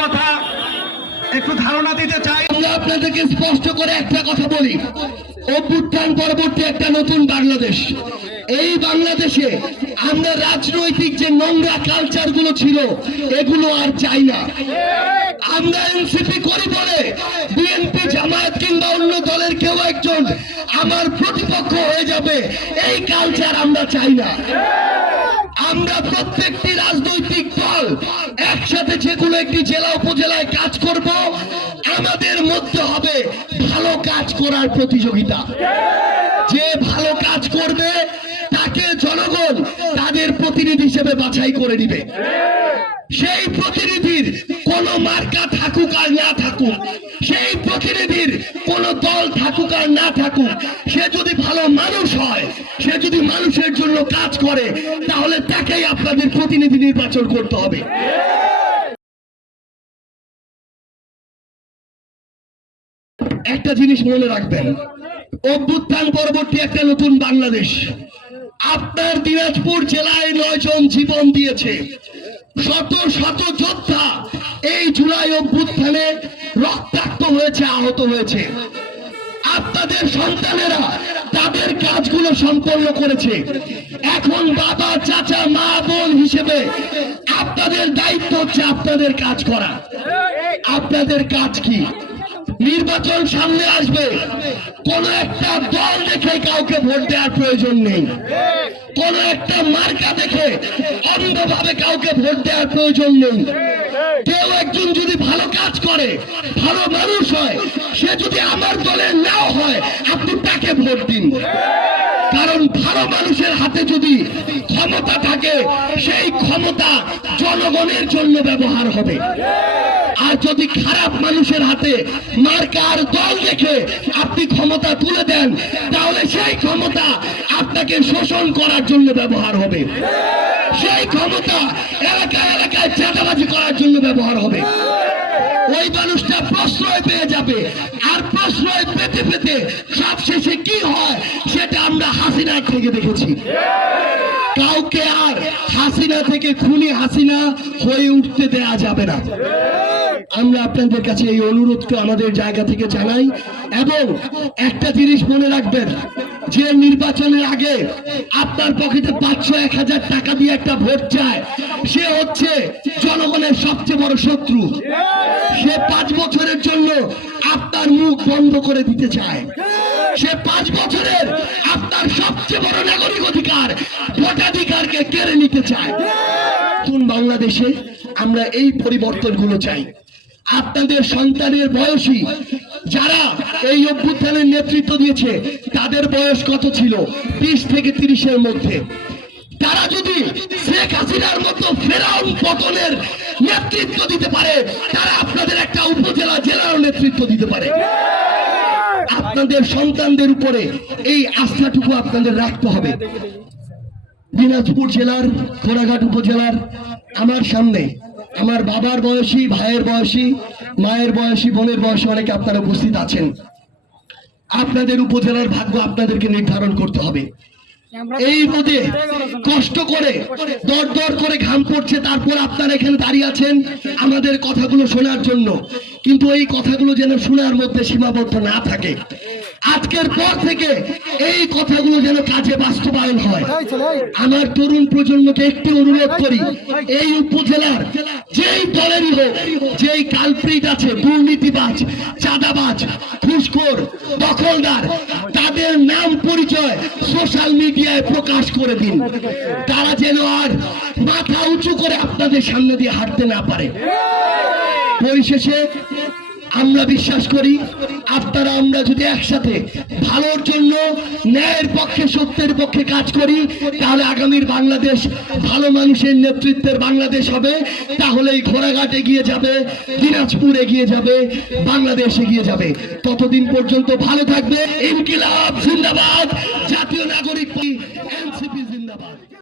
কথা একটু ধারণা দিতে চাই। আমরা আপনাদেরকে স্পষ্ট করে একটা কথা বলি। অভ্যুত্থান পরবর্তী একটা নতুন বাংলাদেশ। এই বাংলাদেশে আমরা রাজনৈতিক যে নোংরা কালচারগুলো ছিল এগুলো আর চাই না। আমরা এনসিপি করি বলে বিএনপি জামায়াত কিংবা অন্য দলের কেউ একজন আমার প্রতিপক্ষ হয়ে যাবে এই কালচার আমরা চাই না। আমরা প্রত্যেকটি রাজনৈতিক দল একসাথে যে কোনো একটি জেলা উপজেলায় কাজ করব, আমাদের মধ্যে হবে ভালো কাজ করার প্রতিযোগিতা। যে ভালো কাজ করবে, তাকে জনগণ তাদের প্রতিনিধি হিসেবে বাছাই করে দিবে সেই প্রতিনিধির কোন মার্কা থাকুক আর না থাকুক দল থাকুক আর না থাকুক, সে যদি ভালো মানুষ হয়, সে যদি মানুষের জন্য কাজ করে, তাহলে তাকেই আপনাদের প্রতিনিধি নির্বাচন করতে হবে। একটা জিনিস মনে রাখবেন, অভ্যুত্থান পরবর্তী একটা নতুন বাংলাদেশ। আপনার দিনাজপুর জেলায় নয় জন জীবন দিয়েছে। শত শত যোদ্ধা এই জুলাই অভ্যুত্থানে রক্তাক্ত হয়েছে, আহত হয়েছে। আপনাদের সন্তানেরা তাদের কাজগুলো সম্পন্ন করেছে। এখন বাবা, চাচা, মা, বোন হিসেবে আপনাদের দায়িত্ব হচ্ছে আপনাদের কাজ করা। আপনাদের কাজ কি? নির্বাচন সামনে আসবে। কোন একটা দল দেখে কাউকে ভোট দেওয়ার প্রয়োজন নেই। কোন একটা মার্কা দেখে অন্ধভাবে কাউকে ভোট দেওয়ার প্রয়োজন নেই। কেউ একজন যদি ভালো কাজ করে, ভালো মানুষ হয়, সে যদি আমার আপনি ভোট দিন কারণ ভালো মানুষের হাতে যদি ক্ষমতা থাকে, সেই ক্ষমতা জনগণের জন্য ব্যবহার হবে। আর যদি খারাপ মানুষের হাতে মার্কার দল দেখে আপনি ক্ষমতা তুলে দেন, তাহলে সেই ক্ষমতা আপনাকে শোষণ করার জন্য ব্যবহার হবে। সেই ক্ষমতা এলাকায় এলাকায় চাঁদাবাজি করার জন্য ব্যবহার হবে। ওই মানুষটা প্রশ্রয় পেয়ে যাবে। আর প্রশ্রয় পেতে পেতে সবশেষে কি হয় সেটা আমরা হাসিনার থেকে দেখেছি। কাউকে আর হাসিনা থেকে খুনি হাসিনা হয়ে উঠতে দেয়া যাবে না। আমরা আপনাদের কাছে এই অনুরোধকে আমাদের জায়গা থেকে জানাই এবং একটা জিনিস মনে রাখবেন, যে নির্বাচনের আগে আপনার পকেটে পাঁচশো এক হাজার টাকা দিয়ে একটা ভোট চায় সে হচ্ছে জনগণের সবচেয়ে বড় শত্রু। সে পাঁচ বছরের জন্য আপনার মুখ বন্ধ করে দিতে চায়। সে পাঁচ বছরের আপনার সবচেয়ে বড় নাগরিক অধিকার, ভোটাধিকারকে কেড়ে নিতে চায়। নতুন বাংলাদেশে আমরা এই পরিবর্তনগুলো চাই? আপনাদের সন্তানের বয়সী যারা এই অভ্যুত্থানের নেতৃত্ব দিয়েছে, তাদের বয়স কত ছিল? বিশ থেকে তিরিশের মধ্যে। তারা যদি শেখ হাসিনার মতো ফেরাউন পতনের নেতৃত্ব দিতে পারে, তারা আপনাদের একটা উপজেলা জেলার নেতৃত্ব দিতে পারে। আপনাদের সন্তানদের উপরে এই আস্থাটুকু আপনাদের রাখতে হবে। দিনাজপুর জেলার খোড়াঘাট উপজেলার, আমার সামনে আমার বাবার বয়সী, ভাইয়ের বয়সী, মায়ের বয়সী, বোনের বয়সী অনেকে আপনারা উপস্থিত আছেন। আপনাদের উপজেলার ভাগ্য আপনাদেরকে নির্ধারণ করতে হবে। এই রোদে কষ্ট করে দর দর করে ঘাম পড়ছে তারপর আপনারা এখানে দাঁড়িয়ে আছেন আমাদের কথাগুলো শোনার জন্য। কিন্তু এই কথাগুলো যেন শোনার মধ্যে সীমাবদ্ধ না থাকে। আজকের পর থেকে এই কথাগুলো যেন কাজে বাস্তবায়ন হয়। আমার তরুণ প্রজন্মকে একটু অনুরোধ করি এই উপজেলার যেই দলেরই হোক যেই কালপ্রিট আছে দুর্নীতিবাজ চাঁদাবাজ ঘুষখোর দখলদার তাদের নাম পরিচয় সোশ্যাল মিডিয়ায় প্রকাশ করে দিন। তারা যেন আর মাথা উঁচু করে আপনাদের সামনে দিয়ে হাঁটতে না পারে। পরিশেষে আমরা বিশ্বাস করি, আপনারা, আমরা যদি একসাথে ভালোর জন্য ন্যায়ের পক্ষে, সত্যের পক্ষে কাজ করি, তাহলে আগামীর বাংলাদেশ ভালো মানুষের নেতৃত্বের বাংলাদেশ হবে। তাহলে এই ঘোড়াঘাট এগিয়ে যাবে, দিনাজপুর এগিয়ে যাবে, বাংলাদেশ এগিয়ে যাবে। ততদিন পর্যন্ত ভালো থাকবে। ইনকিলাব জিন্দাবাদ। জাতীয় নাগরিক এনসিপি জিন্দাবাদ।